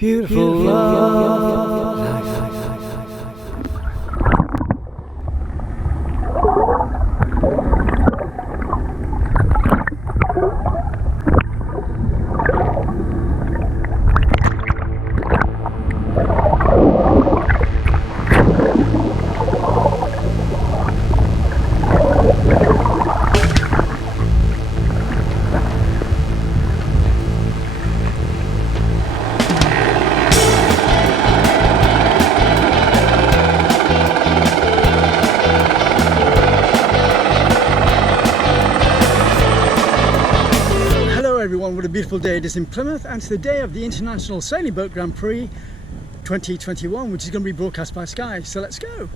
Beautiful love. Everyone, what a beautiful day it is in Plymouth, and it's the day of the International Sailing Boat Grand Prix 2021, which is going to be broadcast by Sky, so let's go.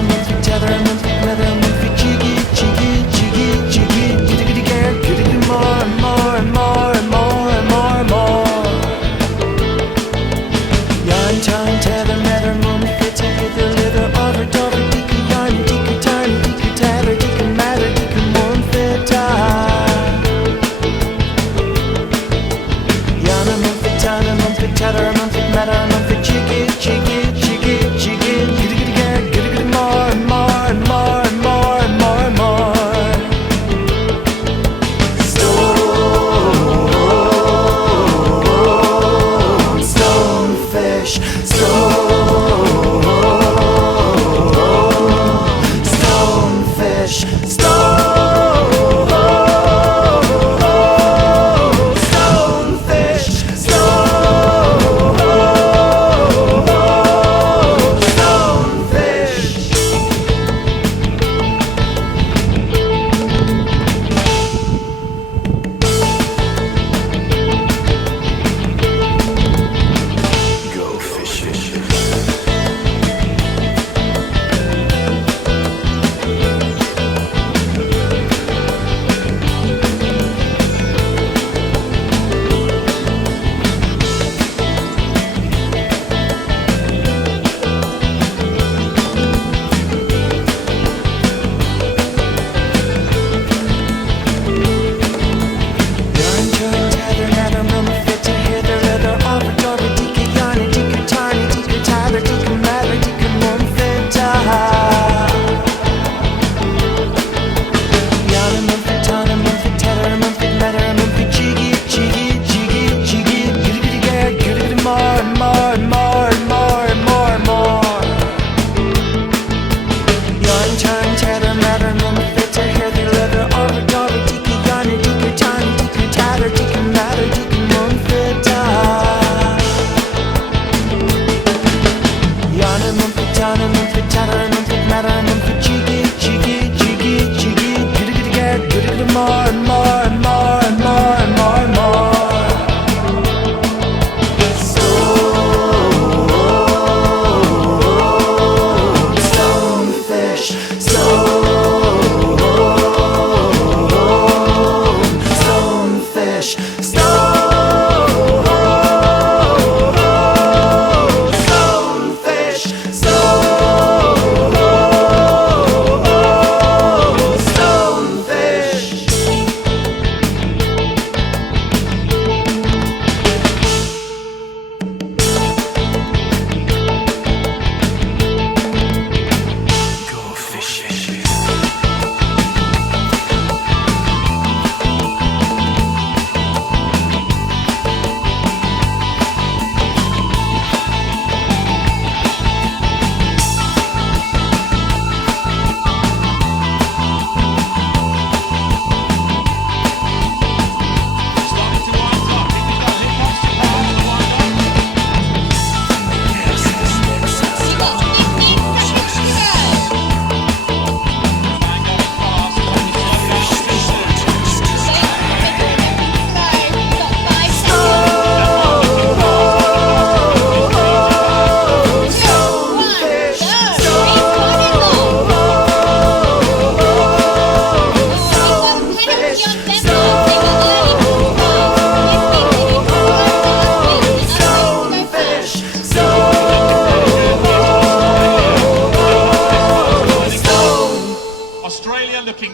Month we tether, a month we weather, a month we cheeky, cheeky.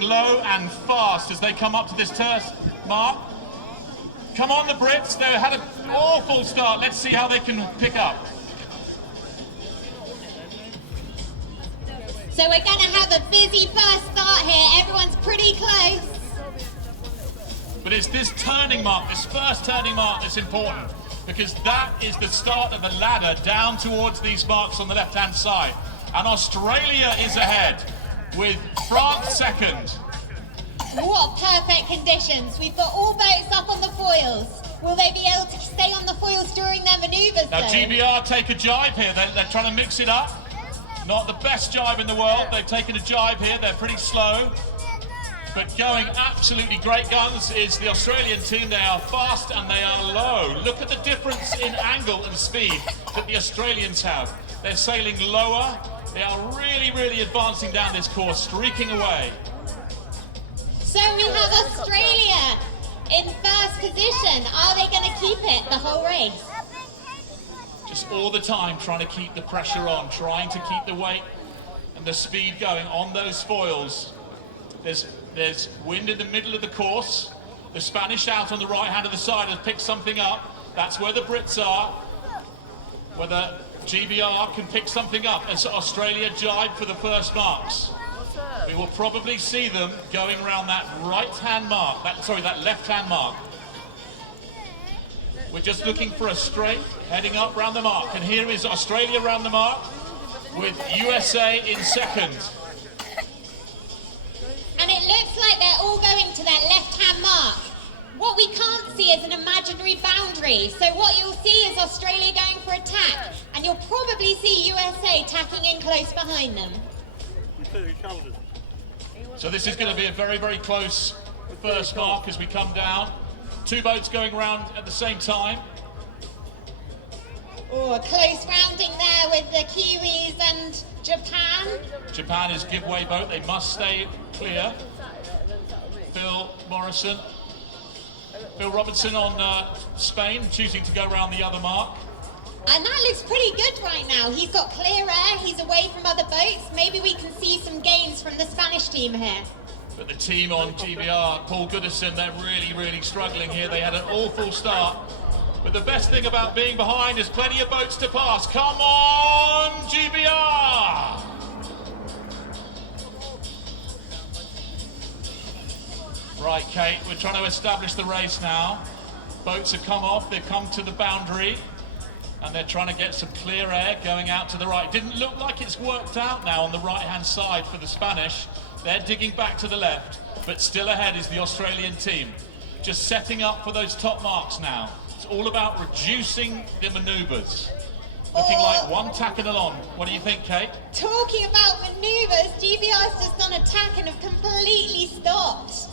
low and fast as they come up to this turf mark. Come on, the Brits. They had an awful start. Let's see how they can pick up. So we're going to have a busy first start here. Everyone's pretty close. But it's this turning mark, this first turning mark that's important, because that is the start of the ladder down towards these marks on the left-hand side. And Australia is ahead with France second. What perfect conditions. We've got all boats up on the foils. Will they be able to stay on the foils during their manoeuvres Now though? GBR take a jibe here. They're trying to mix it up. Not the best jibe in the world. They've taken a jibe here. They're pretty slow. But going absolutely great guns is the Australian team. They are fast and they are low. Look at the difference in angle and speed that the Australians have. They're sailing lower. They are really, really advancing down this course, streaking away. So we have Australia in first position. Are they going to keep it the whole race? Just all the time trying to keep the pressure on, trying to keep the weight and the speed going on those foils. There's wind in the middle of the course. The Spanish out on the right hand of the side has picked something up. That's where the Brits are. Whether GBR can pick something up as Australia jibe for the first marks. We will probably see them going around that right-hand mark, that left-hand mark. We're just looking for a straight heading up round the mark. And here is Australia round the mark with USA in second. And it looks like they're all going to that left-hand mark. What we can't see is an imaginary boundary. So what you'll see is Australia going for attack, and you'll probably see USA tacking in close behind them. So this is going to be a very, very close first mark as we come down. Two boats going round at the same time. Oh, a close rounding there with the Kiwis and Japan. Japan is giveaway boat. They must stay clear. Phil Robertson on Spain, choosing to go around the other mark. And that looks pretty good right now. He's got clear air, he's away from other boats. Maybe we can see some gains from the Spanish team here. But the team on GBR, Paul Goodison, they're really, really struggling here. They had an awful start. But the best thing about being behind is plenty of boats to pass. Come on, GBR! Right, Kate, we're trying to establish the race now. Boats have come off, they've come to the boundary, and they're trying to get some clear air going out to the right. Didn't look like it's worked out now on the right-hand side for the Spanish. They're digging back to the left, but still ahead is the Australian team. Just setting up for those top marks now. It's all about reducing the manoeuvres. Looking like one tacking along. What do you think, Kate? Talking about manoeuvres, GBR's just done a tack and have completely stopped.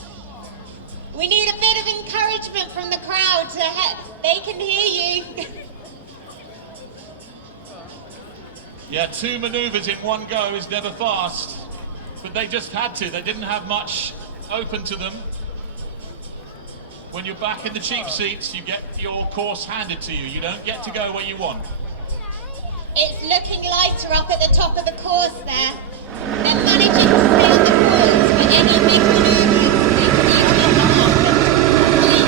We need a bit of encouragement from the crowd. They can hear you. Yeah, two manoeuvres in one go is never fast. But they just had to. They didn't have much open to them. When you're back in the cheap seats, you get your course handed to you. You don't get to go where you want. It's looking lighter up at the top of the course there. They're managing to stay on the course, but any big manoeuvres, they can easily come up and completely stop.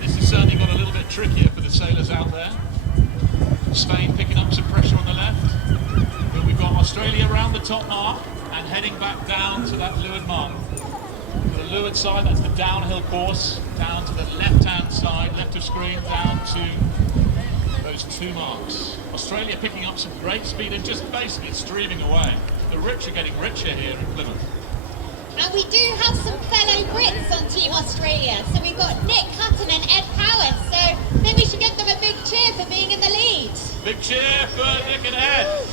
This has certainly got a little bit trickier for the sailors out there. Spain picking up some pressure on the left. But we've got Australia around the top mark and heading back down to that leeward mark. To the leeward side, that's the downhill course, down to the left-hand side, left of screen, down to those two marks. Australia picking up some great speed and just basically streaming away. The rich are getting richer here in Plymouth. And we do have some fellow Brits on Team Australia. So we've got Nick Hutton and Ed Powers. So maybe we should give them a big cheer for being in the lead. Big cheer for Nick and Ed.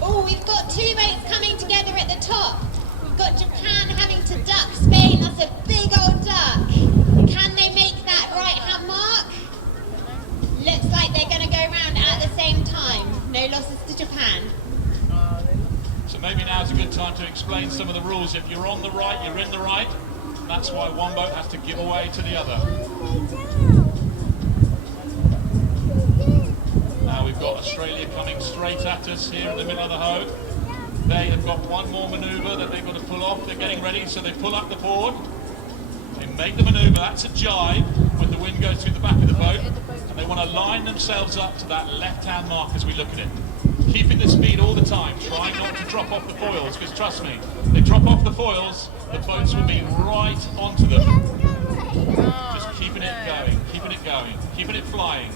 Oh, we've got two boats coming together at the top. We've got Japan having to duck Spain. That's a big old duck. Can they make that right-hand mark? Looks like they're going to go round at the same time. No losses to Japan. So maybe now's a good time to explain some of the rules. If you're on the right, you're in the right. That's why one boat has to give away to the other. Now we've got Australia coming straight at us here in the middle of the Hoe. They have got one more manoeuvre that they've got to pull off. They're getting ready, so they pull up the board. They make the manoeuvre. That's a jibe when the wind goes through the back of the boat. And they want to line themselves up to that left-hand mark as we look at it. Keeping the speed all the time, trying not to drop off the foils, because trust me, they drop off the foils, the boats will be right onto them. Just keeping it going, keeping it flying.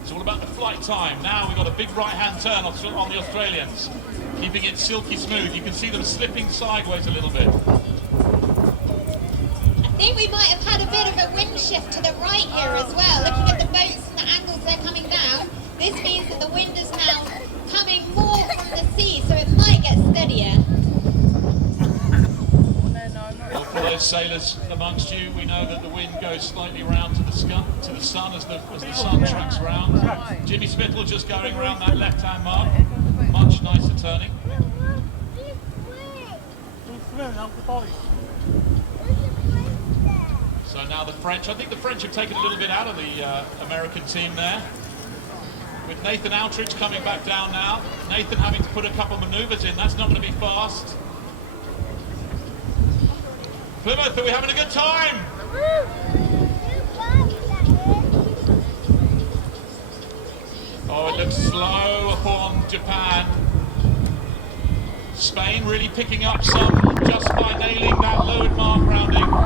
It's all about the flight time. Now we've got a big right-hand turn on the Australians, keeping it silky smooth. You can see them slipping sideways a little bit. I think we might have had a bit of a wind shift to the right here as well. Looking at the boats and the angles they're coming down, this means that the wind is now coming more from the sea, so it might get steadier. Well, for those sailors amongst you, we know that the wind goes slightly round to the sun as the sun tracks round. Jimmy Spittle just going around that left-hand mark. Much nicer turning. So now the French, I think the French have taken a little bit out of the American team there. With Nathan Outridge coming back down now. Nathan having to put a couple of manoeuvres in, that's not going to be fast. Plymouth, are we having a good time? Oh, it looks slow upon Japan. Spain really picking up some just by nailing that leeward mark rounding.